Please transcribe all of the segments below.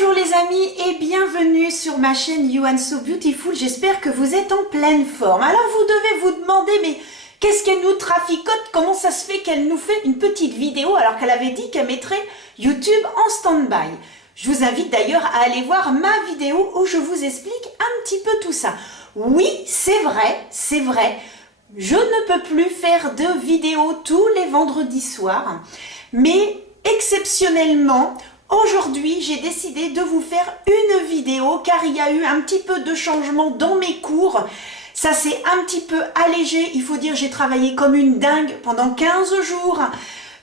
Bonjour les amis et bienvenue sur ma chaîne You and So Beautiful. J'espère que vous êtes en pleine forme. Alors vous devez vous demander, mais qu'est-ce qu'elle nous traficote? Comment ça se fait qu'elle nous fait une petite vidéo alors qu'elle avait dit qu'elle mettrait YouTube en stand-by? Je vous invite d'ailleurs à aller voir ma vidéo où je vous explique un petit peu tout ça. Oui, c'est vrai. Je ne peux plus faire de vidéos tous les vendredis soirs, mais exceptionnellement, aujourd'hui, j'ai décidé de vous faire une vidéo car il y a eu un petit peu de changement dans mes cours. Ça s'est un petit peu allégé. Il faut dire, j'ai travaillé comme une dingue pendant 15 jours.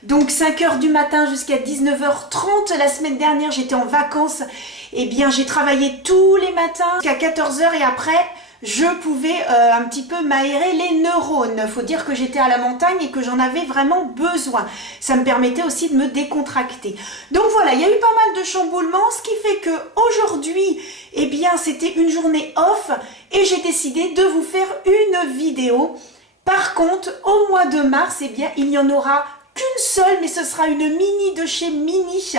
Donc 5 h du matin jusqu'à 19 h 30. La semaine dernière, j'étais en vacances. Eh bien, j'ai travaillé tous les matins jusqu'à 14 h et après, je pouvais un petit peu m'aérer les neurones. Il faut dire que j'étais à la montagne et que j'en avais vraiment besoin. Ça me permettait aussi de me décontracter. Donc voilà, il y a eu pas mal de chamboulements, ce qui fait que aujourd'hui, eh bien, c'était une journée off et j'ai décidé de vous faire une vidéo. Par contre, au mois de mars, eh bien, il n'y en aura qu'une seule, mais ce sera une mini de chez Mini.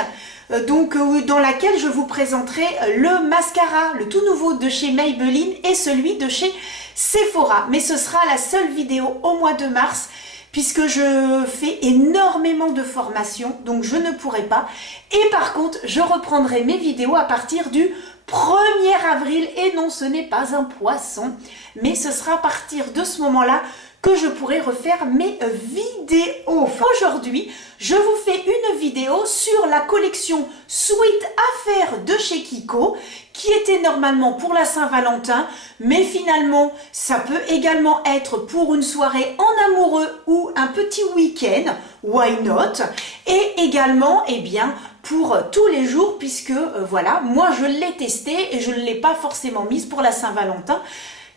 Dans laquelle je vous présenterai le mascara, le tout nouveau de chez Maybelline et celui de chez Sephora. Mais ce sera la seule vidéo au mois de mars puisque je fais énormément de formations, donc je ne pourrai pas. Et par contre, je reprendrai mes vidéos à partir du 1er avril. Et non, ce n'est pas un poisson, mais ce sera à partir de ce moment-là que je pourrai refaire mes vidéos. Aujourd'hui, je vous fais une vidéo sur la collection Sweet Affaires de chez Kiko, qui était normalement pour la Saint-Valentin, mais finalement, ça peut également être pour une soirée en amoureux ou un petit week-end, why not? Et également, eh bien, pour tous les jours, puisque voilà, moi je l'ai testé et je ne l'ai pas forcément mise pour la Saint-Valentin,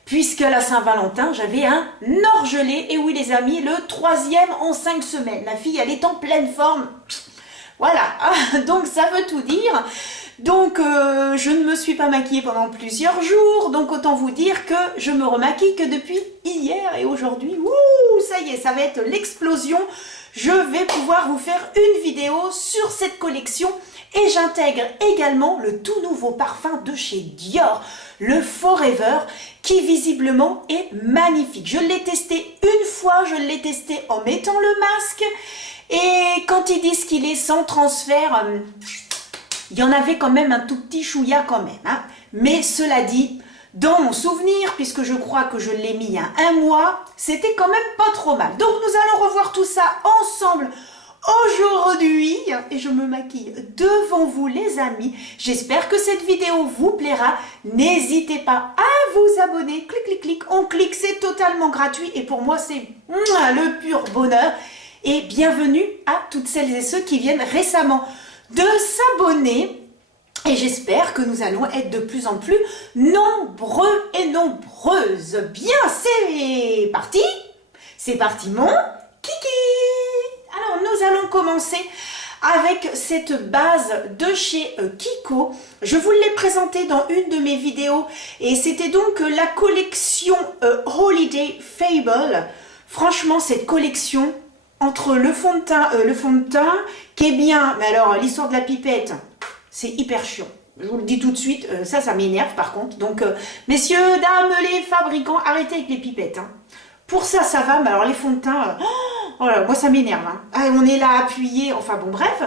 puisque à la Saint-Valentin, j'avais un orgelé. Et oui les amis, le 3e en 5 semaines. La fille, elle est en pleine forme. Voilà, donc ça veut tout dire. Donc je ne me suis pas maquillée pendant plusieurs jours. Donc autant vous dire que je me remaquille que depuis hier. Et aujourd'hui, ça y est, ça va être l'explosion. Je vais pouvoir vous faire une vidéo sur cette collection. Et j'intègre également le tout nouveau parfum de chez Dior, le Forever, qui visiblement est magnifique. Je l'ai testé une fois, je l'ai testé en mettant le masque. Et quand ils disent qu'il est sans transfert, il y en avait quand même un tout petit chouïa quand même. Hein. Mais cela dit, dans mon souvenir, puisque je crois que je l'ai mis il y a un mois, c'était quand même pas trop mal. Donc nous allons revoir tout ça ensemble aujourd'hui, et je me maquille devant vous les amis. J'espère que cette vidéo vous plaira. N'hésitez pas à vous abonner. Clic, on clique, c'est totalement gratuit et pour moi c'est le pur bonheur. Et bienvenue à toutes celles et ceux qui viennent récemment de s'abonner. Et j'espère que nous allons être de plus en plus nombreux et nombreuses. Bien, c'est parti mon kiki. Alors, nous allons commencer avec cette base de chez Kiko. Je vous l'ai présentée dans une de mes vidéos et c'était donc la collection Holiday Fable. Franchement, cette collection, entre le fond de teint qui est bien, mais alors l'histoire de la pipette, c'est hyper chiant. Je vous le dis tout de suite, ça m'énerve par contre. Donc, messieurs, dames, les fabricants, arrêtez avec les pipettes. Hein. Pour ça, ça va, mais alors les fonds de teint... Oh là, moi ça m'énerve, hein. On est là appuyé, enfin bon bref.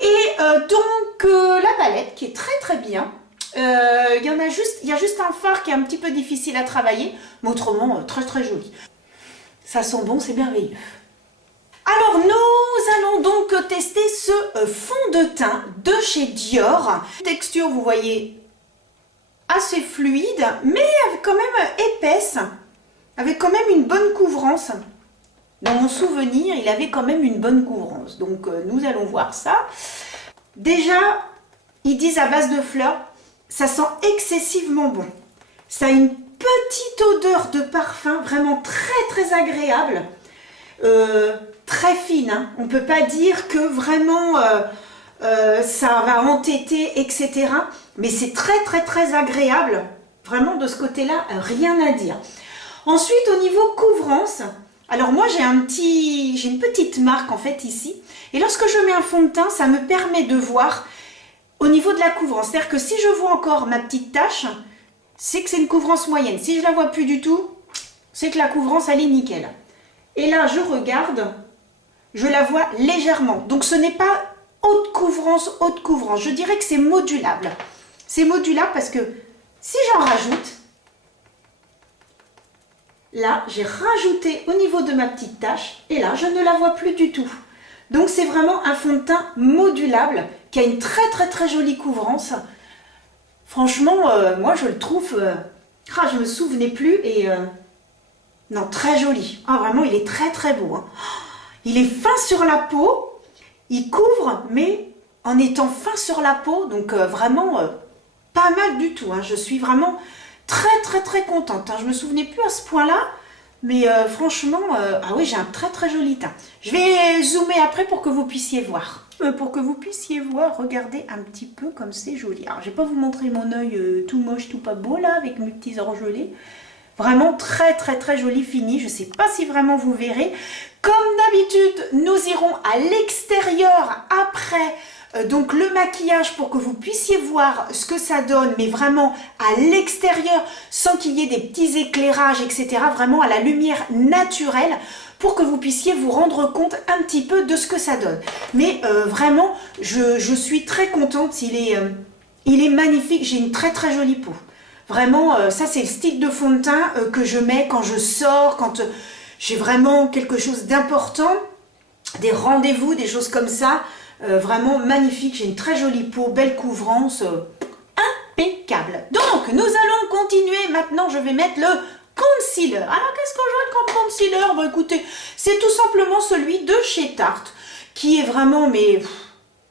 Et la palette qui est très bien. Il y a juste un fard qui est un petit peu difficile à travailler, mais autrement très joli. Ça sent bon, c'est merveilleux. Alors nous allons donc tester ce fond de teint de chez Dior. Texture, vous voyez, assez fluide, mais quand même épaisse, avec quand même une bonne couvrance. Dans mon souvenir, il avait quand même une bonne couvrance. Donc, nous allons voir ça. Déjà, ils disent à base de fleurs, ça sent excessivement bon. Ça a une petite odeur de parfum, vraiment très agréable. Très fine. Hein. On ne peut pas dire que vraiment ça va entêter, etc. Mais c'est très agréable. Vraiment, de ce côté-là, rien à dire. Ensuite, au niveau couvrance... Alors moi j'ai une petite marque en fait ici et lorsque je mets un fond de teint ça me permet de voir au niveau de la couvrance. C'est-à-dire que si je vois encore ma petite tache, c'est que c'est une couvrance moyenne. Si je la vois plus du tout, c'est que la couvrance, elle est nickel. Et là, je regarde, je la vois légèrement. Donc, ce n'est pas haute couvrance, haute couvrance. Je dirais que c'est modulable. C'est modulable parce que si j'en rajoute, là, j'ai rajouté au niveau de ma petite tache et là, je ne la vois plus du tout. Donc, c'est vraiment un fond de teint modulable qui a une très, très, très jolie couvrance. Franchement, moi, je le trouve... je me souvenais plus et... non, très joli. Ah, vraiment, il est très, très beau. Hein. Il est fin sur la peau. Il couvre, mais en étant fin sur la peau. Donc, vraiment, pas mal du tout. Hein. Je suis vraiment très, très, très contente. Hein. Je me souvenais plus à ce point-là. Mais franchement, ah oui, j'ai un très, très joli teint. Je vais zoomer après pour que vous puissiez voir. Regardez un petit peu comme c'est joli. Alors, je vais pas vous montrer mon œil tout moche, tout pas beau, là, avec mes petits orgelets. Vraiment très, très, très joli fini. Je sais pas si vraiment vous verrez. Comme d'habitude, nous irons à l'extérieur après donc le maquillage pour que vous puissiez voir ce que ça donne, mais vraiment à l'extérieur, sans qu'il y ait des petits éclairages, etc. Vraiment à la lumière naturelle, pour que vous puissiez vous rendre compte un petit peu de ce que ça donne. Mais vraiment, je suis très contente. Il est magnifique. J'ai une très, très jolie peau. Vraiment, ça c'est le style de fond de teint que je mets quand je sors, quand j'ai vraiment quelque chose d'important, des rendez-vous, des choses comme ça. Vraiment magnifique, j'ai une très jolie peau, belle couvrance, impeccable. Donc, nous allons continuer. Maintenant, je vais mettre le concealer. Alors, qu'est-ce que je vois comme concealer? Bon, écoutez, c'est tout simplement celui de chez Tarte, qui est vraiment,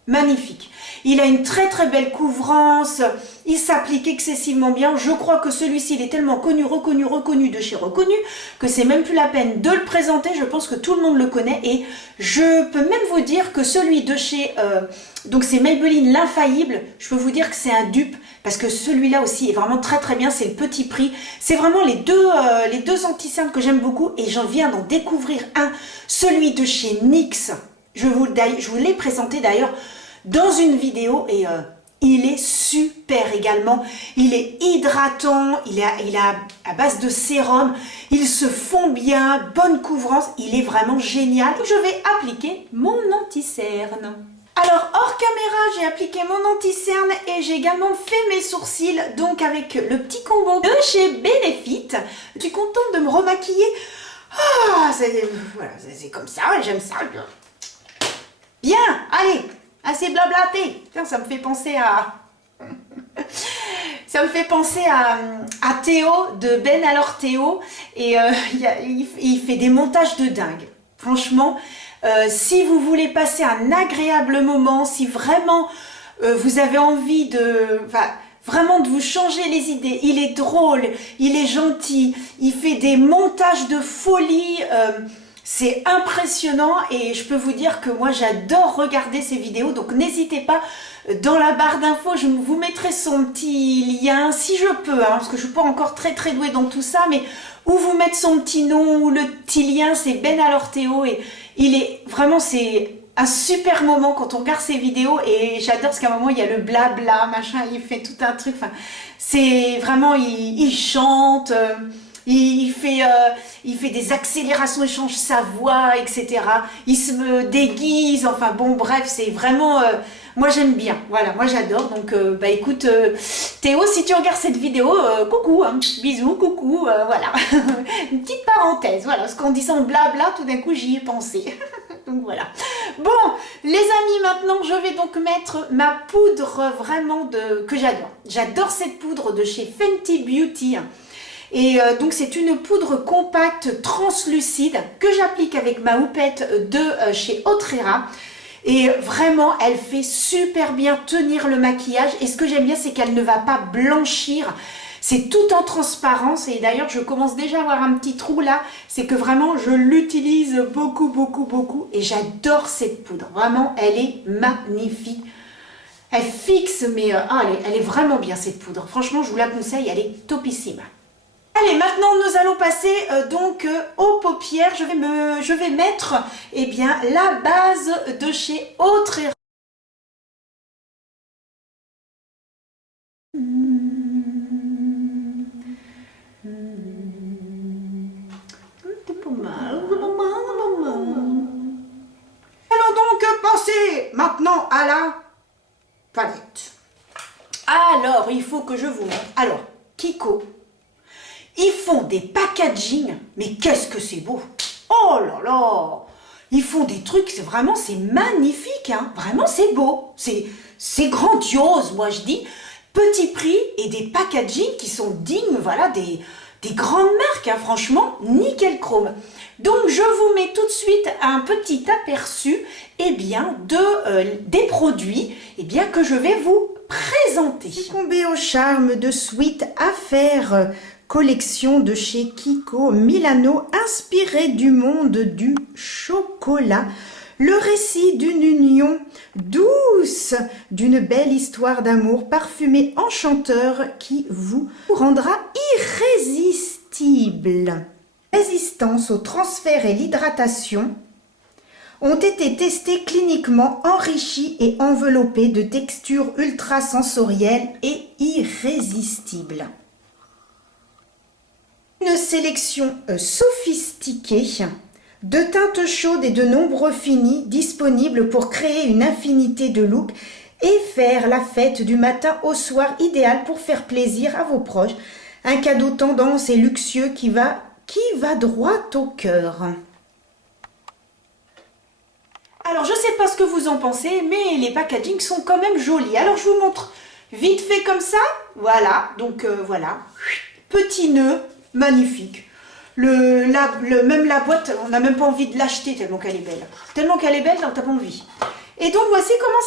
magnifique. Il a une très très belle couvrance, il s'applique excessivement bien. Je crois que celui-ci, il est tellement connu, reconnu de chez reconnu, que c'est même plus la peine de le présenter. Je pense que tout le monde le connaît et je peux même vous dire que celui de chez, donc c'est Maybelline l'Infaillible, je peux vous dire que c'est un dupe parce que celui-là aussi est vraiment très très bien, c'est le petit prix. C'est vraiment les deux anti-cernes que j'aime beaucoup et j'en viens d'en découvrir un, celui de chez NYX. Je vous l'ai présenté d'ailleurs dans une vidéo et il est super également. Il est hydratant, il est à base de sérum, il se fond bien, bonne couvrance, il est vraiment génial. Je vais appliquer mon anti-cerne. Alors hors caméra, j'ai appliqué mon anti-cerne et j'ai également fait mes sourcils, donc avec le petit combo de chez Benefit. Je suis contente de me remaquiller. Ah, c'est comme ça, j'aime ça. Bien, allez, assez blablaté. Tiens, ça me fait penser à... ça me fait penser à Théo de Ben alors Théo. Et il fait des montages de dingue. Franchement, si vous voulez passer un agréable moment, si vraiment vous avez envie de... vraiment de vous changer les idées, il est drôle, il est gentil, il fait des montages de folie... c'est impressionnant et je peux vous dire que moi j'adore regarder ces vidéos, donc n'hésitez pas, dans la barre d'infos je vous mettrai son petit lien si je peux, parce que je ne suis pas encore très douée dans tout ça, mais où vous mettre son petit nom ou le petit lien, c'est Ben alors Théo et il est vraiment, c'est un super moment quand on regarde ces vidéos et j'adore parce qu'à un moment il y a le blabla, machin, il fait tout un truc, c'est vraiment, il chante... Il fait des accélérations, il change sa voix, etc. Il se déguise, enfin bon, bref, c'est vraiment... moi j'aime bien, voilà, moi j'adore. Donc écoute, Théo, si tu regardes cette vidéo, coucou, bisous, coucou, voilà. Une petite parenthèse, voilà, parce qu'en disant blabla, tout d'un coup j'y ai pensé. Donc voilà. Bon, les amis, maintenant je vais donc mettre ma poudre vraiment que j'adore. J'adore cette poudre de chez Fenty Beauty. Et donc c'est une poudre compacte translucide que j'applique avec ma houppette de chez Autrera. Et vraiment, elle fait super bien tenir le maquillage. Et ce que j'aime bien, c'est qu'elle ne va pas blanchir. C'est tout en transparence. Et d'ailleurs, je commence déjà à avoir un petit trou là. C'est que vraiment, je l'utilise beaucoup. Et j'adore cette poudre. Vraiment, elle est magnifique. Elle fixe, mais elle est vraiment bien cette poudre. Franchement, je vous la conseille, elle est topissime. Allez, maintenant nous allons passer aux paupières. Je vais mettre la base de chez Autrera. C'est pas mal. Allons donc passer maintenant à la palette. Alors, il faut que je vous montre. Alors, Kiko, ils font des packaging, mais qu'est-ce que c'est beau! Oh là là! Ils font des trucs, c'est magnifique, hein. Vraiment c'est beau, c'est grandiose, moi je dis. Petit prix et des packaging qui sont dignes, voilà, des grandes marques, hein. Franchement, nickel chrome. Donc je vous mets tout de suite un petit aperçu, eh bien, des produits, eh bien, que je vais vous présenter. Succomber au charme de Sweet Affaires, collection de chez Kiko Milano, inspirée du monde du chocolat. Le récit d'une union douce, d'une belle histoire d'amour parfumée enchanteur qui vous rendra irrésistible. Résistance au transfert et l'hydratation ont été testés cliniquement, enrichis et enveloppés de textures ultra sensorielles et irrésistibles. Une sélection sophistiquée de teintes chaudes et de nombreux finis disponibles pour créer une infinité de looks et faire la fête du matin au soir, idéal pour faire plaisir à vos proches. Un cadeau tendance et luxueux qui va droit au cœur. Alors je ne sais pas ce que vous en pensez, mais les packaging sont quand même jolis. Alors je vous montre vite fait comme ça. Voilà, donc voilà. Petit nœud. Magnifique. Même la boîte, on n'a même pas envie de l'acheter tellement qu'elle est belle. Tellement qu'elle est belle, on n'a pas envie. Et donc voici comment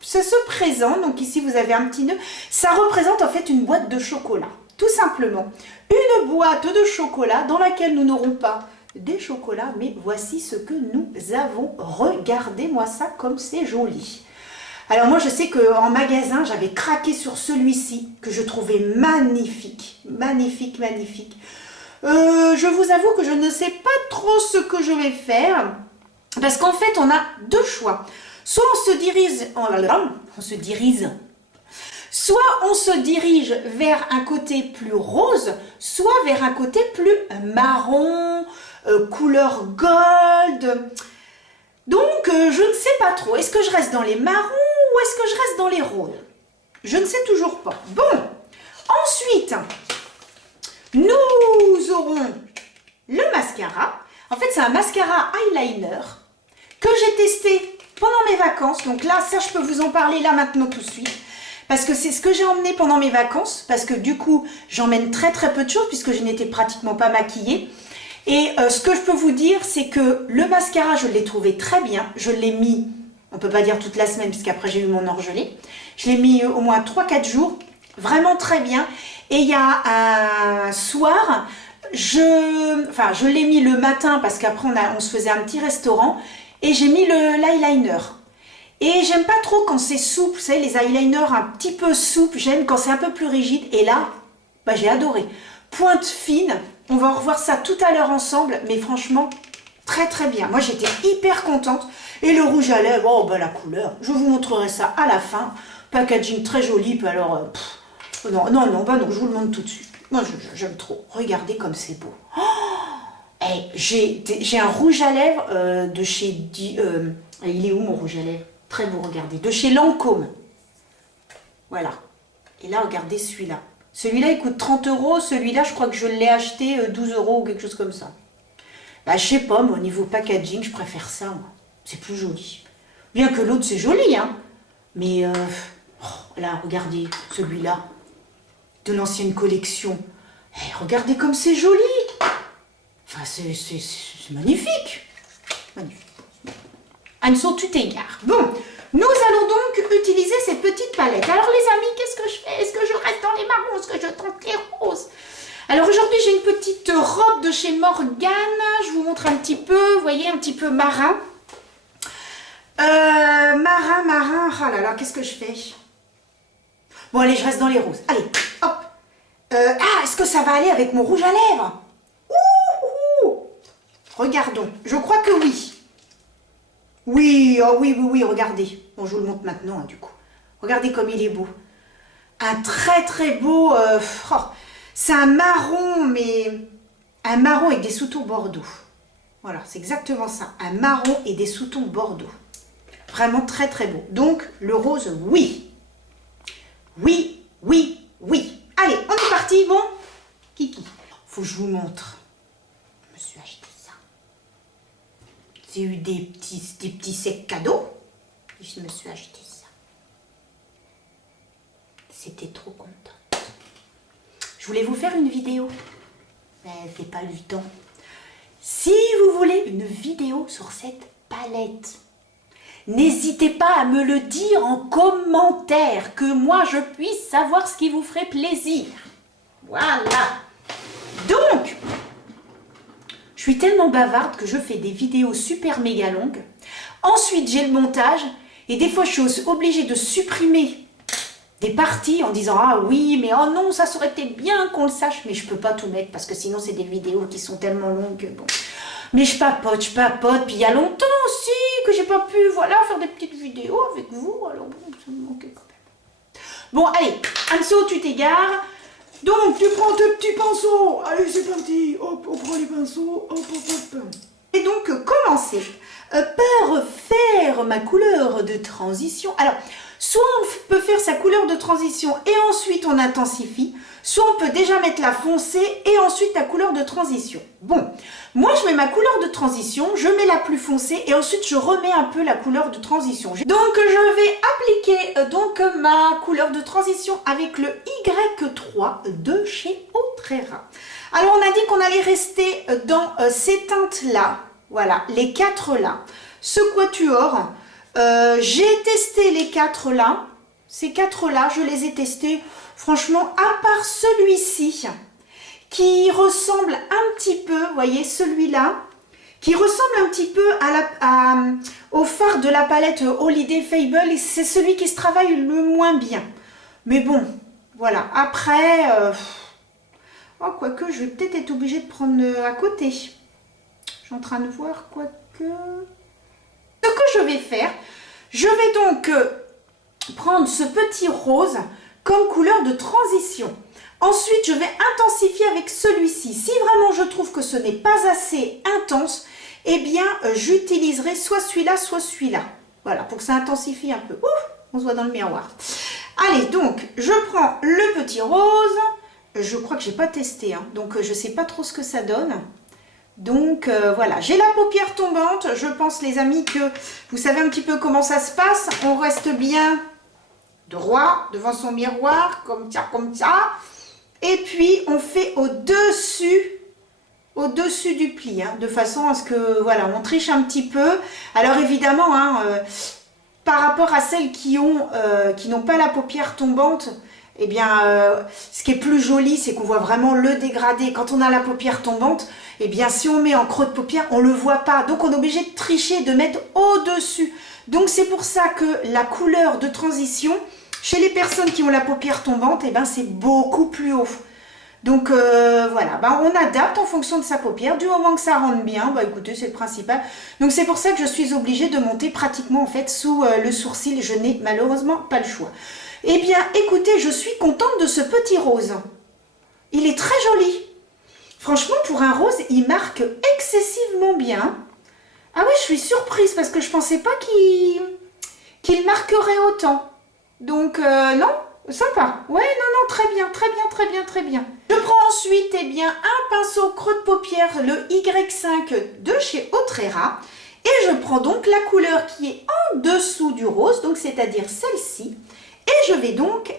ça se présente. Donc ici vous avez un petit nœud. Ça représente en fait une boîte de chocolat. Tout simplement. Une boîte de chocolat dans laquelle nous n'aurons pas des chocolats. Mais voici ce que nous avons. Regardez-moi ça comme c'est joli. Alors moi je sais qu'en magasin j'avais craqué sur celui-ci que je trouvais magnifique, magnifique, magnifique. Je vous avoue que je ne sais pas trop ce que je vais faire parce qu'en fait on a deux choix. Soit on se dirige vers un côté plus rose, soit vers un côté plus marron, couleur gold. Donc je ne sais pas trop. Est-ce que je reste dans les marrons ou est-ce que je reste dans les roses? Je ne sais toujours pas. Bon, ensuite, nous aurons le mascara. En fait, c'est un mascara eyeliner que j'ai testé pendant mes vacances. Donc là, ça, je peux vous en parler là maintenant tout de suite. Parce que c'est ce que j'ai emmené pendant mes vacances. Parce que du coup, j'emmène très très peu de choses puisque je n'étais pratiquement pas maquillée. Et ce que je peux vous dire, c'est que le mascara, je l'ai trouvé très bien. Je l'ai mis, on ne peut pas dire toute la semaine, puisqu'après j'ai eu mon orgelé. Je l'ai mis au moins 3-4 jours, vraiment très bien. Et il y a un soir, je l'ai mis le matin, parce qu'après on se faisait un petit restaurant, et j'ai mis l'eyeliner. Et j'aime pas trop quand c'est souple, vous savez, les eyeliners un petit peu souples, j'aime quand c'est un peu plus rigide. Et là, bah, j'ai adoré. Pointe fine. On va revoir ça tout à l'heure ensemble, mais franchement, très très bien. Moi, j'étais hyper contente. Et le rouge à lèvres, oh, bah la couleur, je vous montrerai ça à la fin. Packaging très joli, puis alors, non, je vous le montre tout de suite. Moi, j'aime trop. Regardez comme c'est beau. Oh, hey, j'ai un rouge à lèvres de chez... il est où mon rouge à lèvres? Très beau, regardez. De chez Lancôme. Voilà. Et là, regardez celui-là. Celui-là, il coûte 30 €. Celui-là, je crois que je l'ai acheté 12 € ou quelque chose comme ça. Bah, je sais pas, mais au niveau packaging, je préfère ça, moi. C'est plus joli. Bien que l'autre, c'est joli, hein. Mais, là, regardez, celui-là, de l'ancienne collection. Hey, regardez comme c'est joli. Enfin, c'est magnifique. Magnifique. À son tout égard. Bon, nous allons donc utiliser ces petites palettes. Alors les amis, qu'est-ce que je fais? Est-ce que je reste dans les marrons? Est-ce que je tente les roses? Alors aujourd'hui, j'ai une petite robe de chez Morgane. Je vous montre un petit peu, vous voyez, un petit peu marin. Marin. Oh là là, qu'est-ce que je fais? Bon, allez, je reste dans les roses. Allez, hop. Est-ce que ça va aller avec mon rouge à lèvres? Ouh. Regardons. Je crois que oui. Oui, oh oui, regardez. Bon, je vous le montre maintenant, hein, du coup. Regardez comme il est beau. un très très beau... oh, c'est un marron, mais un marron avec des sous-tons bordeaux. Voilà, c'est exactement ça. Un marron et des sous-tons bordeaux. Vraiment très très beau. Donc, le rose, oui. Oui, oui, oui. Allez, on est parti, bon Kiki. Faut que je vous montre. Je me suis acheté ça. J'ai eu des petits sacs cadeaux. Et je me suis acheté ça. C'était trop contente. Je voulais vous faire une vidéo. Mais j'ai pas eu le temps. Si vous voulez une vidéo sur cette palette, n'hésitez pas à me le dire en commentaire, que moi je puisse savoir ce qui vous ferait plaisir. Voilà. Donc, je suis tellement bavarde que je fais des vidéos super méga longues. Ensuite, j'ai le montage et des fois, je suis obligée de supprimer des parties en disant « Ah oui, mais oh non, ça serait peut-être bien qu'on le sache. » Mais je peux pas tout mettre parce que sinon, c'est des vidéos qui sont tellement longues que bon. Mais je papote. Puis il y a longtemps aussi que j'ai pas pu, voilà, faire des petites vidéos avec vous. Alors bon, ça me manquait quand même. Bon, allez, Anso, tu t'égares. Donc, tu prends tes petits pinceaux. Allez, c'est parti. Hop, on prend les pinceaux. Hop, hop, hop. Et donc, commencer par faire ma couleur de transition. Alors, soit on peut faire sa couleur de transition et ensuite on intensifie, soit on peut déjà mettre la foncée et ensuite la couleur de transition. Bon, moi je mets ma couleur de transition, je mets la plus foncée et ensuite je remets un peu la couleur de transition. Donc je vais appliquer ma couleur de transition avec le Y3 de chez Otrera. Alors on a dit qu'on allait rester dans ces teintes-là, voilà, les 4 là. Ce quatuor, j'ai testé les 4 là, ces 4 là, je les ai testés, franchement, à part celui-ci, qui ressemble un petit peu, vous voyez, celui-là, qui ressemble un petit peu au fard de la palette Holiday Fable, et c'est celui qui se travaille le moins bien. Mais bon, voilà, après, oh, quoique, je vais peut-être être obligée de prendre à côté. Je suis en train de voir, quoique... Ce que je vais faire, je vais donc prendre ce petit rose comme couleur de transition. Ensuite, je vais intensifier avec celui-ci. Si vraiment je trouve que ce n'est pas assez intense, eh bien, j'utiliserai soit celui-là, soit celui-là. Voilà, pour que ça intensifie un peu. Ouf, on se voit dans le miroir. Allez, donc, je prends le petit rose. Je crois que je n'ai pas testé, hein, donc je ne sais pas trop ce que ça donne. Donc voilà, j'ai la paupière tombante. Je pense les amis que vous savez un petit peu comment ça se passe. On reste bien droit devant son miroir, comme ça, comme ça. Et puis on fait au-dessus du pli, hein, de façon à ce que, voilà, on triche un petit peu. Alors évidemment, hein, par rapport à celles qui n'ont pas la paupière tombante, eh bien, ce qui est plus joli, c'est qu'on voit vraiment le dégradé. Quand on a la paupière tombante, eh bien, si on met en creux de paupière, on ne le voit pas. Donc, on est obligé de tricher, de mettre au-dessus. Donc, c'est pour ça que la couleur de transition, chez les personnes qui ont la paupière tombante, eh bien, c'est beaucoup plus haut. Donc, voilà, ben, on adapte en fonction de sa paupière. Du moment que ça rentre bien, bah, écoutez, c'est le principal. Donc, c'est pour ça que je suis obligée de monter pratiquement, en fait, sous le sourcil. Je n'ai malheureusement pas le choix. Eh bien, écoutez, je suis contente de ce petit rose. Il est très joli. Franchement, pour un rose, il marque excessivement bien. Ah oui, je suis surprise parce que je ne pensais pas qu'il marquerait autant. Donc, non, sympa. Ouais, non, très bien, très bien, très bien, très bien. Je prends ensuite, eh bien, un pinceau creux de paupière, le Y5 de chez Otrera. Et je prends donc la couleur qui est en dessous du rose, donc c'est-à-dire celle-ci. Et je vais donc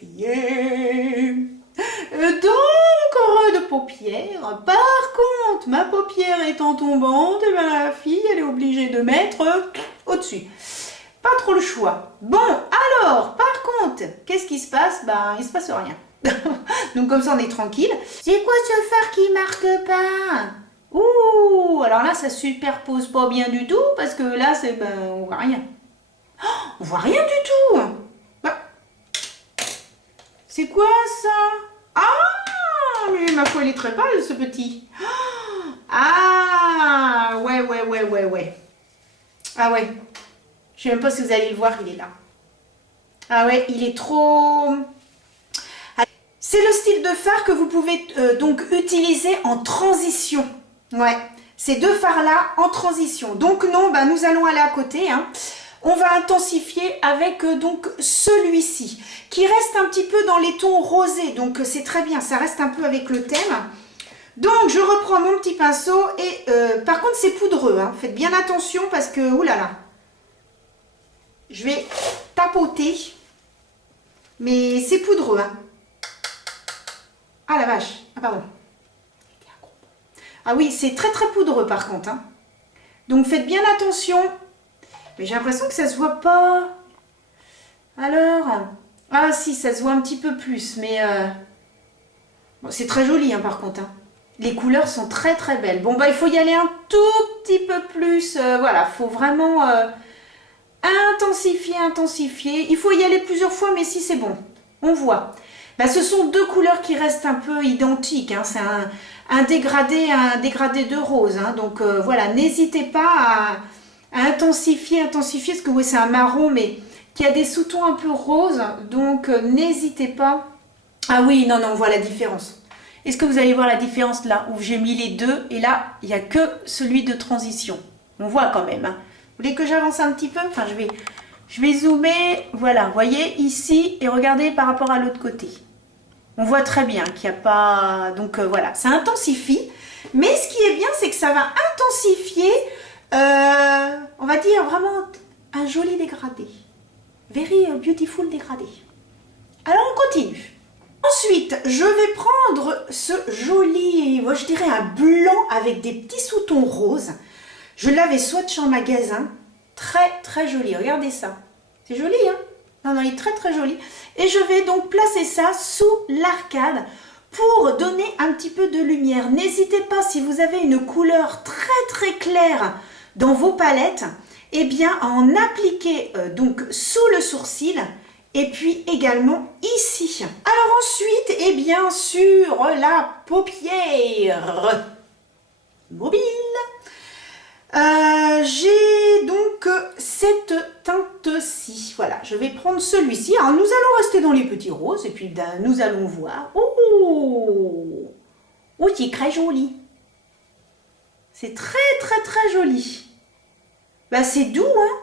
intensifier. Donc, creux de paupière. Par contre, ma paupière étant tombante, et bien la fille, elle est obligée de mettre au-dessus. Pas trop le choix. Bon, alors, par contre, qu'est-ce qui se passe? Ben, il se passe rien. Donc, comme ça, on est tranquille. C'est quoi ce fard qui marque pas? Ouh, alors là, ça superpose pas bien du tout, parce que là, c'est, ben, on voit rien. Oh, on voit rien du tout. Bah, c'est quoi ça? Ah, mais ma foi, il est très pâle, ce petit. Ah, ouais. Ah ouais. Je sais même pas si vous allez le voir, il est là. Ah ouais, il est trop... C'est le style de fard que vous pouvez donc utiliser en transition. Ouais, ces deux fards-là en transition. Donc non, bah, nous allons aller à côté. Hein. On va intensifier avec donc celui-ci, qui reste un petit peu dans les tons rosés. Donc c'est très bien, ça reste un peu avec le thème. Donc je reprends mon petit pinceau et par contre c'est poudreux. Hein. Faites bien attention parce que, oulala, je vais tapoter, mais c'est poudreux. Hein. Ah la vache, ah pardon. Ah oui, c'est très très poudreux par contre. Hein. Donc faites bien attention. Mais j'ai l'impression que ça se voit pas. Alors, ah si, ça se voit un petit peu plus, mais bon, c'est très joli hein, par contre. Hein. Les couleurs sont très très belles. Bon bah il faut y aller un tout petit peu plus. Voilà, faut vraiment intensifier, intensifier. Il faut y aller plusieurs fois, mais si c'est bon, on voit. Bah, ce sont deux couleurs qui restent un peu identiques. Hein. C'est un dégradé de rose. Hein. Donc voilà, n'hésitez pas à intensifier, parce que oui, c'est un marron, mais qui a des sous-tons un peu roses. Donc n'hésitez pas. Ah oui, non, non, on voit la différence. Est-ce que vous allez voir la différence là, où j'ai mis les deux, et là, il n'y a que celui de transition. On voit quand même. Hein. Vous voulez que j'avance un petit peu? Enfin, je vais zoomer. Voilà, vous voyez, ici, et regardez par rapport à l'autre côté. On voit très bien qu'il n'y a pas... Donc voilà, ça intensifie. Mais ce qui est bien, c'est que ça va intensifier, on va dire vraiment un joli dégradé. Very beautiful dégradé. Alors on continue. Ensuite, je vais prendre ce joli, moi je dirais un blanc avec des petits sous-tons roses. Je l'avais swatché en magasin. Très très joli, regardez ça. C'est joli hein? Non, non, il est très très joli. Et je vais donc placer ça sous l'arcade pour donner un petit peu de lumière. N'hésitez pas, si vous avez une couleur très très claire dans vos palettes, eh bien à en appliquer donc sous le sourcil et puis également ici. Alors ensuite, eh bien sur la paupière mobile, j'ai donc cette teinte-ci. Voilà, je vais prendre celui-ci. Alors, nous allons rester dans les petits roses et puis ben, nous allons voir. Oh, oh, c'est très joli. C'est très, très, très joli. Ben, c'est doux, hein.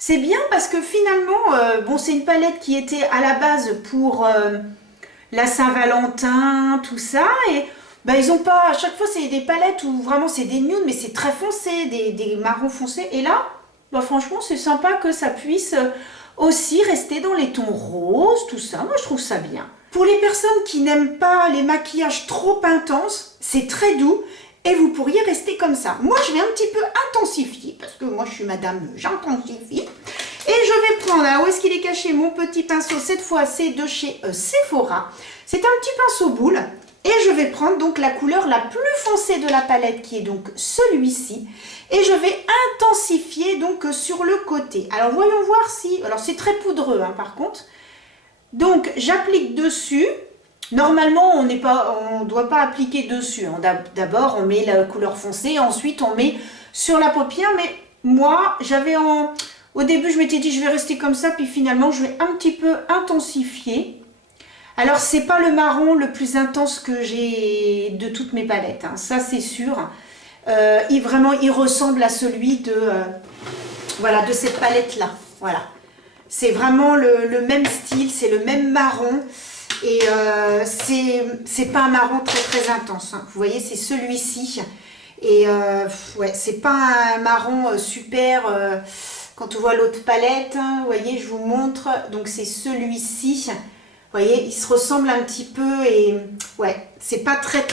C'est bien parce que finalement, bon, c'est une palette qui était à la base pour la Saint-Valentin, tout ça. Et bah, ils ont pas, à chaque fois c'est des palettes où vraiment c'est des nudes mais c'est très foncé, des marrons foncés. Et là, bah, franchement c'est sympa que ça puisse aussi rester dans les tons roses, tout ça. Moi je trouve ça bien. Pour les personnes qui n'aiment pas les maquillages trop intenses, c'est très doux et vous pourriez rester comme ça. Moi je vais un petit peu intensifier parce que moi je suis madame, j'intensifie. Et je vais prendre, là, où est-ce qu'il est caché mon petit pinceau? Cette fois c'est de chez Sephora. C'est un petit pinceau boule. Et je vais prendre donc la couleur la plus foncée de la palette qui est donc celui-ci. Et je vais intensifier donc sur le côté. Alors voyons voir si... Alors c'est très poudreux hein, par contre. Donc j'applique dessus. Normalement on ne doit pas appliquer dessus. Hein. D'abord on met la couleur foncée. Ensuite on met sur la paupière. Mais moi j'avais au début je m'étais dit je vais rester comme ça. Puis finalement je vais un petit peu intensifier. Alors, c'est pas le marron le plus intense que j'ai de toutes mes palettes, hein, ça c'est sûr. Vraiment, il ressemble à celui de, voilà, de cette palette-là. Voilà. C'est vraiment le même style, c'est le même marron. Et c'est pas un marron très très intense. Hein. Vous voyez, c'est celui-ci. Et ouais, c'est pas un marron super... quand on voit l'autre palette, hein, vous voyez, je vous montre. Donc, c'est celui-ci. Vous voyez, il se ressemble un petit peu et ouais, c'est pas très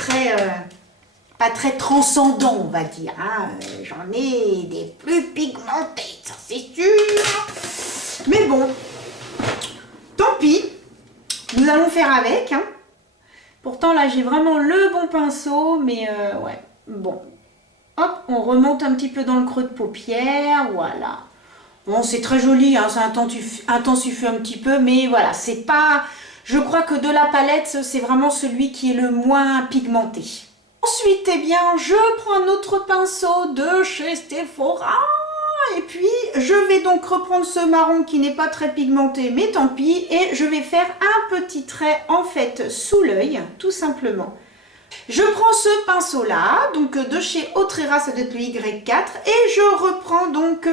transcendant, on va dire. Hein. J'en ai des plus pigmentés, ça c'est sûr. Mais bon, tant pis, nous allons faire avec. Hein. Pourtant là, j'ai vraiment le bon pinceau, mais ouais, bon. Hop, on remonte un petit peu dans le creux de paupière, voilà. Bon, c'est très joli, hein, ça intensifie un petit peu, mais voilà, c'est pas... Je crois que de la palette, c'est vraiment celui qui est le moins pigmenté. Ensuite, eh bien, je prends un autre pinceau de chez Sephora. Et puis, je vais donc reprendre ce marron qui n'est pas très pigmenté, mais tant pis. Et je vais faire un petit trait en fait sous l'œil, tout simplement. Je prends ce pinceau-là, donc de chez Autrera, ça doit être le Y4. Et je reprends donc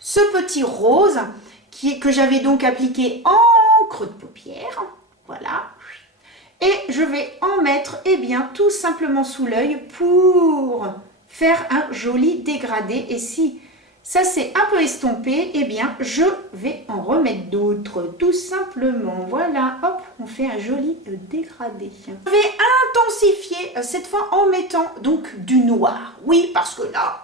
ce petit rose que j'avais donc appliqué en creux de paupière. Voilà. Et je vais en mettre, eh bien, tout simplement sous l'œil pour faire un joli dégradé. Et si ça s'est un peu estompé, eh bien, je vais en remettre d'autres, tout simplement. Voilà, hop, on fait un joli dégradé. Je vais intensifier cette fois en mettant donc du noir. Oui, parce que là,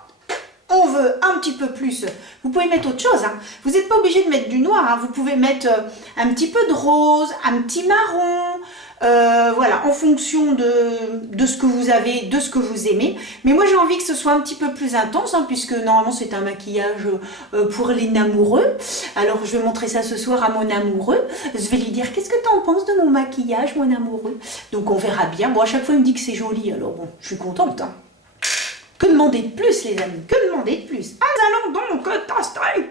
on veut un petit peu plus. Vous pouvez mettre autre chose, hein. Vous n'êtes pas obligé de mettre du noir, hein. Vous pouvez mettre un petit peu de rose, un petit marron, voilà, en fonction de ce que vous avez, de ce que vous aimez. Mais moi j'ai envie que ce soit un petit peu plus intense, hein, puisque normalement c'est un maquillage pour les amoureux. Alors je vais montrer ça ce soir à mon amoureux. Je vais lui dire, qu'est-ce que tu en penses de mon maquillage, mon amoureux? Donc on verra bien. Bon, à chaque fois il me dit que c'est joli, alors bon, je suis contente, hein. Que demander de plus, les amis? Que demander de plus? Nous allons donc tester.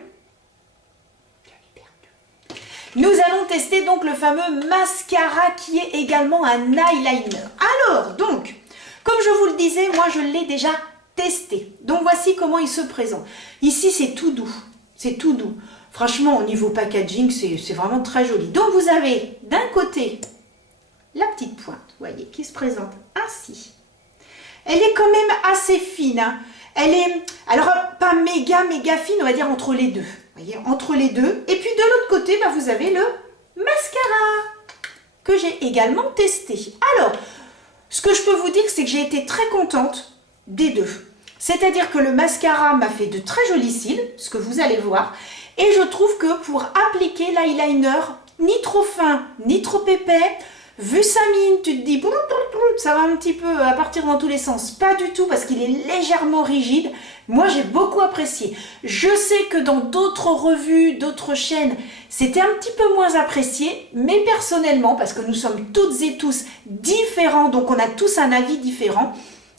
Nous allons tester donc le fameux mascara qui est également un eyeliner. Alors, donc, comme je vous le disais, moi je l'ai déjà testé. Donc voici comment il se présente. Ici, c'est tout doux. C'est tout doux. Franchement, au niveau packaging, c'est vraiment très joli. Donc vous avez d'un côté la petite pointe, vous voyez, qui se présente ainsi. Elle est quand même assez fine, hein. Elle est, alors pas méga fine, on va dire entre les deux. Vous voyez, entre les deux. Et puis de l'autre côté, bah, vous avez le mascara que j'ai également testé. Alors, ce que je peux vous dire, c'est que j'ai été très contente des deux. C'est-à-dire que le mascara m'a fait de très jolis cils, ce que vous allez voir. Et je trouve que pour appliquer l'eyeliner, ni trop fin, ni trop épais, vu sa mine, tu te dis, ça va un petit peu à partir dans tous les sens. Pas du tout, parce qu'il est légèrement rigide. Moi, j'ai beaucoup apprécié. Je sais que dans d'autres revues, d'autres chaînes, c'était un petit peu moins apprécié. Mais personnellement, parce que nous sommes toutes et tous différents, donc on a tous un avis différent.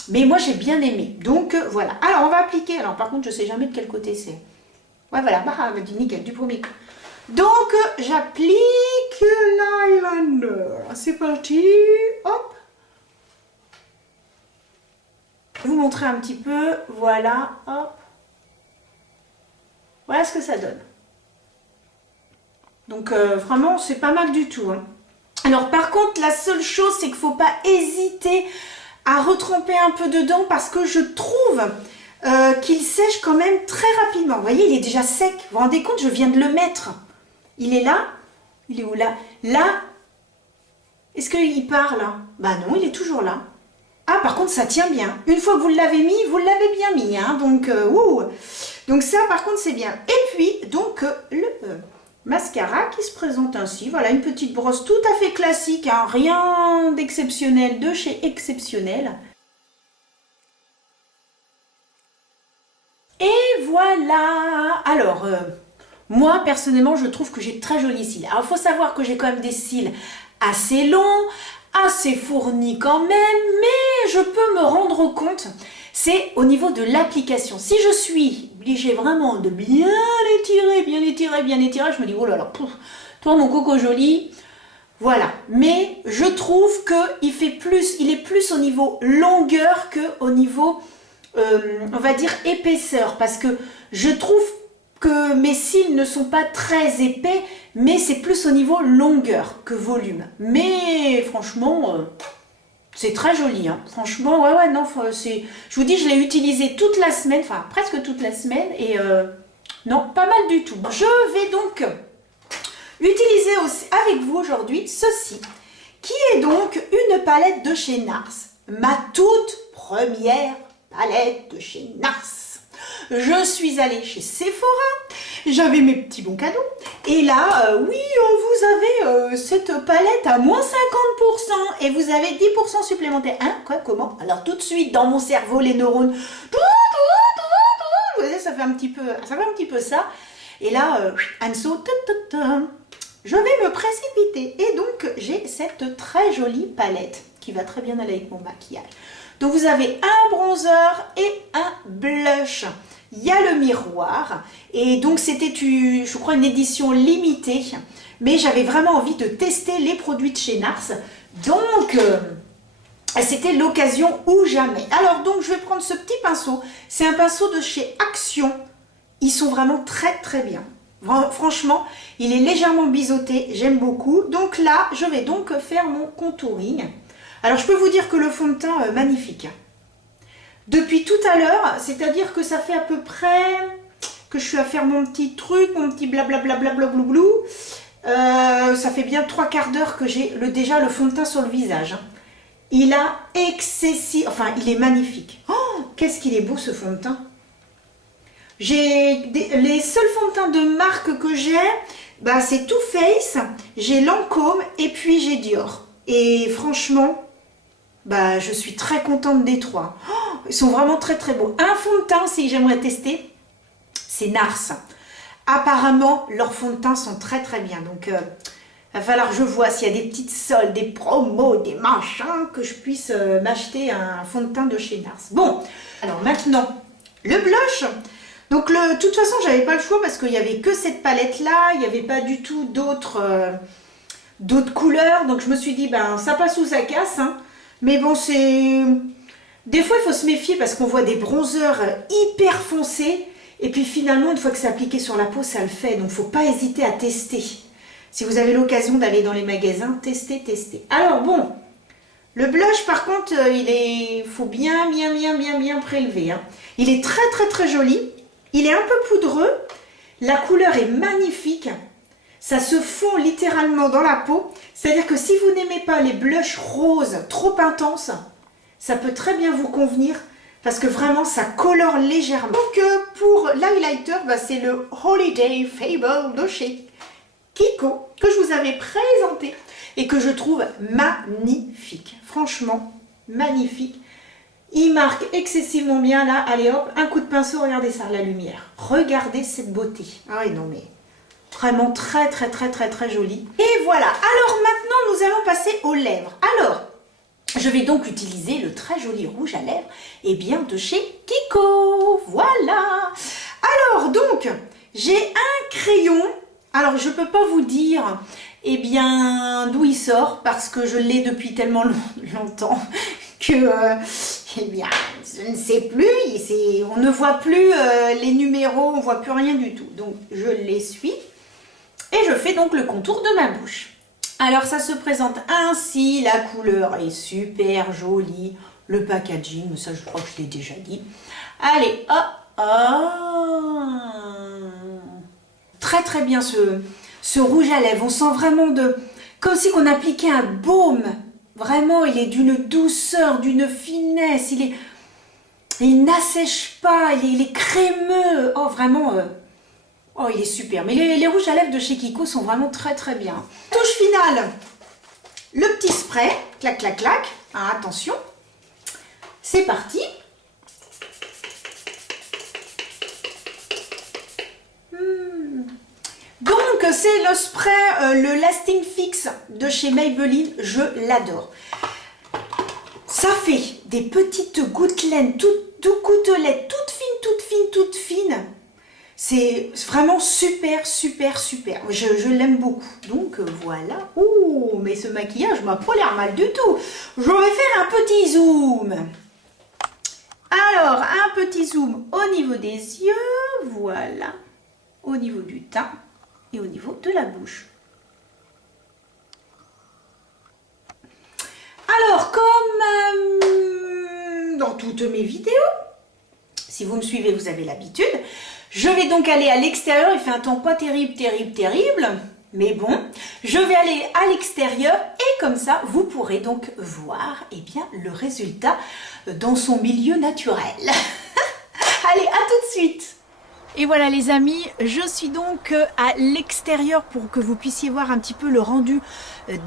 Mais moi, j'ai bien aimé. Donc, voilà. Alors, on va appliquer. Alors, par contre, je ne sais jamais de quel côté c'est. Ouais, voilà. Bah, du nickel, du premier coup. Donc, j'applique l'eyeliner. C'est parti. Hop. Je vais vous montrer un petit peu. Voilà. Hop. Voilà ce que ça donne. Donc, vraiment, c'est pas mal du tout, hein. Alors, par contre, la seule chose, c'est qu'il ne faut pas hésiter à retremper un peu dedans parce que je trouve qu'il sèche quand même très rapidement. Vous voyez, il est déjà sec. Vous vous rendez compte, je viens de le mettre. Il est là. Il est où là? Là. Est-ce qu'il part là? Bah non, il est toujours là. Ah, par contre, ça tient bien. Une fois que vous l'avez mis, vous l'avez bien mis, hein. Donc, donc ça, par contre, c'est bien. Et puis, donc, le mascara qui se présente ainsi. Voilà, une petite brosse tout à fait classique, hein. Rien d'exceptionnel de chez Exceptionnel. Et voilà. Alors, moi, personnellement, je trouve que j'ai très jolis cils. Alors, il faut savoir que j'ai quand même des cils assez longs, assez fournis quand même, mais je peux me rendre compte, c'est au niveau de l'application. Si je suis obligée vraiment de bien étirer, je me dis, oh là là, pouf, toi mon coco joli, voilà. Mais je trouve qu'il fait plus, il est plus au niveau longueur que au niveau, on va dire, épaisseur, parce que je trouve que mes cils ne sont pas très épais, mais c'est plus au niveau longueur que volume. Mais franchement, c'est très joli, hein. Franchement, ouais, non, je vous dis, je l'ai utilisé toute la semaine, enfin presque toute la semaine, et non, pas mal du tout. Je vais donc utiliser aussi avec vous aujourd'hui ceci, qui est donc une palette de chez NARS, ma toute première palette de chez NARS. Je suis allée chez Sephora, j'avais mes petits bons cadeaux. Et là, oui, vous avez cette palette à moins 50% et vous avez 10% supplémentaire. Hein? Quoi? Comment? Alors tout de suite, dans mon cerveau, les neurones, vous voyez, ça fait un petit peu ça. Et là, Anso, je vais me précipiter. Et donc, j'ai cette très jolie palette qui va très bien aller avec mon maquillage. Donc, vous avez un bronzer et un blush il y a le miroir. Et donc c'était, je crois, une édition limitée. Mais j'avais vraiment envie de tester les produits de chez Nars. Donc, c'était l'occasion ou jamais. Alors donc, je vais prendre ce petit pinceau. C'est un pinceau de chez Action. Ils sont vraiment très très bien. Franchement, il est légèrement biseauté. J'aime beaucoup. Donc là, je vais donc faire mon contouring. Alors, je peux vous dire que le fond de teint, magnifique. Depuis tout à l'heure, c'est-à-dire que ça fait à peu près que je suis à faire mon petit truc, mon petit blablabla blou. Ça fait bien 3/4 d'heure que j'ai déjà le fond de teint sur le visage. Il a il est magnifique. Oh, qu'est-ce qu'il est beau ce fond de teint. Les seuls fonds de teint de marque que j'ai, bah, c'est Too Faced, j'ai Lancôme et puis j'ai Dior. Et franchement, bah, je suis très contente des trois. Oh, ils sont vraiment très très beaux. Un fond de teint, si j'aimerais tester, c'est Nars. Apparemment, leurs fonds de teint sont très très bien. Donc, il va falloir que je vois s'il y a des petites soldes, des promos, des machins, que je puisse m'acheter un fond de teint de chez Nars. Bon, alors maintenant, le blush. Donc, de toute façon, j'avais pas le choix parce qu'il n'y avait que cette palette-là. Il n'y avait pas du tout d'autres couleurs. Donc, je me suis dit, ben, ça passe ou ça casse. Hein. Mais bon, c'est... Des fois, il faut se méfier parce qu'on voit des bronzers hyper foncés. Et puis finalement, une fois que c'est appliqué sur la peau, ça le fait. Donc, il ne faut pas hésiter à tester. Si vous avez l'occasion d'aller dans les magasins, testez. Alors bon, le blush, par contre, il faut bien prélever. Hein. Il est très, très, très joli. Il est un peu poudreux. La couleur est magnifique. Ça se fond littéralement dans la peau. C'est-à-dire que si vous n'aimez pas les blushs roses trop intenses, ça peut très bien vous convenir. Parce que vraiment, ça colore légèrement. Donc, pour l'highlighter, bah, c'est le Holiday Fable de chez Kiko, que je vous avais présenté et que je trouve magnifique. Franchement, magnifique. Il marque excessivement bien là. Allez hop, un coup de pinceau, regardez ça, la lumière. Regardez cette beauté. Ah oui, non mais... Vraiment très, très, très, très, très joli. Et voilà. Alors, maintenant, nous allons passer aux lèvres. Alors... Je vais donc utiliser le très joli rouge à lèvres, et bien de chez Kiko, voilà. Alors donc, j'ai un crayon, alors je ne peux pas vous dire, eh bien, d'où il sort, parce que je l'ai depuis tellement longtemps, que, eh bien, je ne sais plus, on ne voit plus les numéros, on ne voit plus rien du tout. Donc, je l'essuie, et je fais donc le contour de ma bouche. Alors, ça se présente ainsi, la couleur est super jolie, le packaging, ça je crois que je l'ai déjà dit. Allez, hop, très très bien ce rouge à lèvres, on sent vraiment comme si on appliquait un baume. Vraiment, il est d'une douceur, d'une finesse, il n'assèche pas, il est crémeux, oh vraiment... Oh, il est super. Mais les rouges à lèvres de chez Kiko sont vraiment très très bien. Touche finale, le petit spray. Clac, clac, clac. Ah, attention. C'est parti. Donc, c'est le spray, le Lasting Fix de chez Maybelline. Je l'adore. Ça fait des petites gouttelettes, gouttelettes, toutes fines. C'est vraiment super, super, super. Je l'aime beaucoup. Donc voilà. Ouh, mais ce maquillage m'a pas l'air mal du tout. Je vais faire un petit zoom. Alors, un petit zoom au niveau des yeux. Voilà. Au niveau du teint et au niveau de la bouche. Alors, comme dans toutes mes vidéos, si vous me suivez, vous avez l'habitude. Je vais donc aller à l'extérieur, il fait un temps pas terrible, mais bon, je vais aller à l'extérieur et comme ça, vous pourrez donc voir eh bien, le résultat dans son milieu naturel. Allez, à tout de suite. Et voilà les amis, je suis donc à l'extérieur pour que vous puissiez voir un petit peu le rendu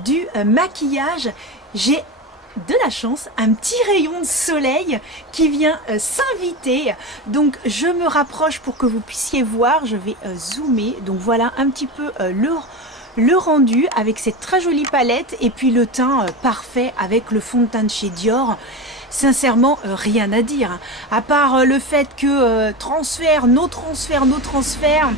du maquillage. J'ai de la chance, un petit rayon de soleil qui vient s'inviter. Donc je me rapproche pour que vous puissiez voir, je vais zoomer. Donc voilà un petit peu le rendu avec cette très jolie palette et puis le teint parfait avec le fond de teint de chez Dior. sincèrement, rien à dire. Hein. À part le fait que nos transferts,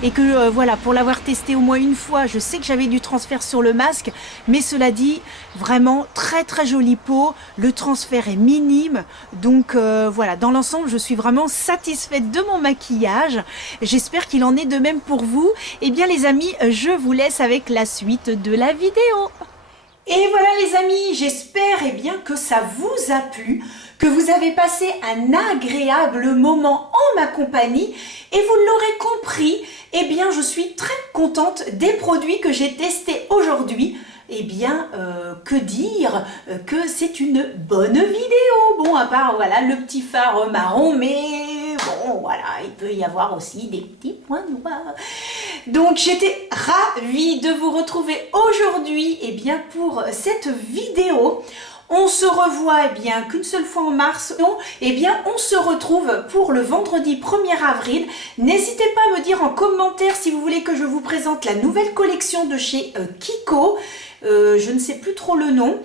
et que voilà, pour l'avoir testé au moins une fois, je sais que j'avais du transfert sur le masque, mais cela dit, vraiment très très jolie peau, le transfert est minime, donc voilà, dans l'ensemble, je suis vraiment satisfaite de mon maquillage. J'espère qu'il en est de même pour vous. Eh bien les amis, je vous laisse avec la suite de la vidéo. Et voilà les amis, j'espère bien que ça vous a plu, que vous avez passé un agréable moment en ma compagnie et vous l'aurez compris, bien je suis très contente des produits que j'ai testés aujourd'hui. Que dire que c'est une bonne vidéo. Bon, à part voilà le petit phare marron, mais bon voilà, il peut y avoir aussi des petits points noirs. Donc j'étais ravie de vous retrouver aujourd'hui pour cette vidéo. On se revoit qu'une seule fois en mars. Non, on se retrouve pour le vendredi 1er avril. N'hésitez pas à me dire en commentaire si vous voulez que je vous présente la nouvelle collection de chez Kiko. Je ne sais plus trop le nom.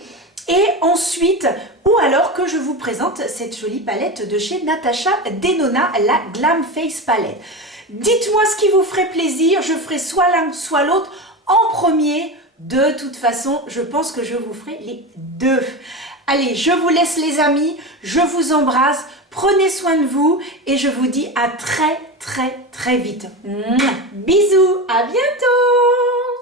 Et ensuite, ou alors que je vous présente cette jolie palette de chez Natasha Denona, la Glam Face Palette. Dites-moi ce qui vous ferait plaisir. Je ferai soit l'un, soit l'autre en premier. De toute façon, je pense que je vous ferai les deux. Allez, je vous laisse les amis, je vous embrasse, prenez soin de vous et je vous dis à très très très vite. Bisous, à bientôt.